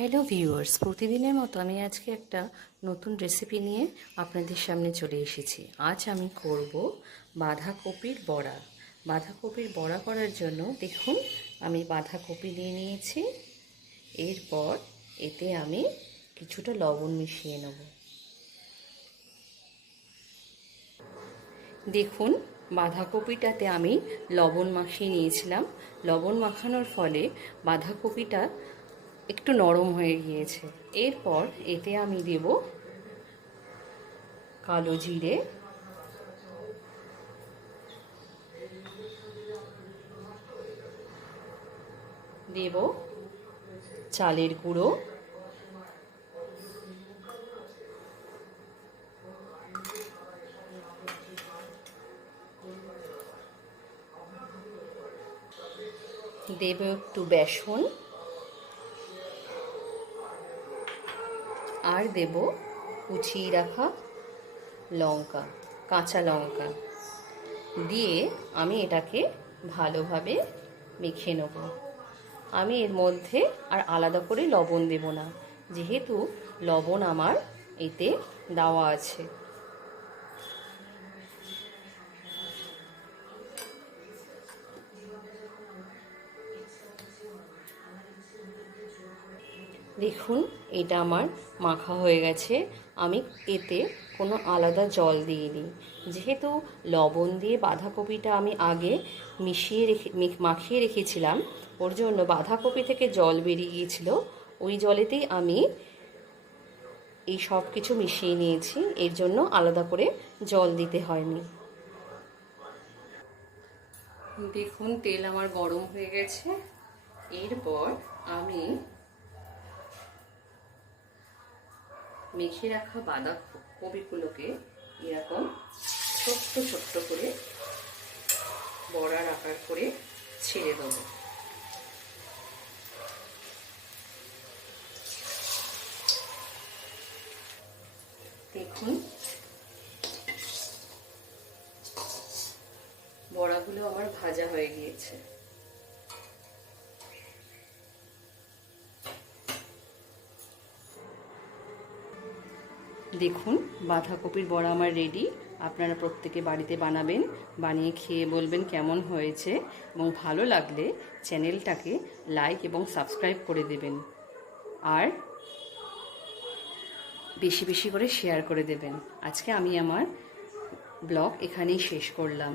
Hello viewers, প্রতিদিনের মতো আমি আজকে একটা নতুন রেসিপি নিয়ে আপনাদের সামনে চলে এসেছি। আজ আমি করব বাঁধাকপির বড়া। বাঁধাকপির বড়া করার জন্য দেখুন আমি বাঁধাকপি নিয়ে নিয়েছি। এরপর এতে আমি কিছুটা লবণ মিশিয়ে নেব। দেখুন বাঁধাকপিটাতে আমি লবণ মাখিয়ে নিয়েছিলাম। লবণ মাখানোর ফলে বাঁধাকপিটা একটু নরম হয়ে গিয়েছে। এরপর এতে আমি দেব কালো জিরে, দেব চালের গুঁড়ো, দেব একটু বেসন, আর দেব কুচিয়ে রাখা লঙ্কা, কাঁচা লঙ্কা দিয়ে আমি এটাকে ভালোভাবে মেখে নেব। আমি এর মধ্যে আর আলাদা করে লবণ দেব না, যেহেতু লবণ আমার এতে দেওয়া আছে। দেখুন এটা আমার মাখা হয়ে গেছে। আমি এতে কোনো আলাদা জল দিইনি, যেহেতু লবণ দিয়ে বাঁধাকপিটা আমি আগে মাখিয়ে রেখেছিলাম, ওর জন্য বাঁধাকপি থেকে জল বেরিয়ে গিয়েছিল। ওই জলেতেই আমি এই সব কিছু মিশিয়ে নিয়েছি, এর জন্য আলাদা করে জল দিতে হয়নি। দেখুন তেল আমার গরম হয়ে গেছে। এরপর আমি মেখে রাখা বাঁধাকপিগুলোকে এরকম ছোট্ট ছোট্ট করে বড়ার আকার করে ছেড়ে দেব। দেখুন বড়াগুলো আমার ভাজা হয়ে গিয়েছে। দেখুন বাঁধাকপির বড়া আমার রেডি। আপনারা প্রত্যেকে বাড়িতে বানাবেন, বানিয়ে খেয়ে বলবেন কেমন হয়েছে, এবং ভালো লাগলে চ্যানেলটাকে লাইক এবং সাবস্ক্রাইব করে দেবেন, আর বেশি বেশি করে শেয়ার করে দেবেন। আজকে আমি আমার ব্লগ এখানেই শেষ করলাম।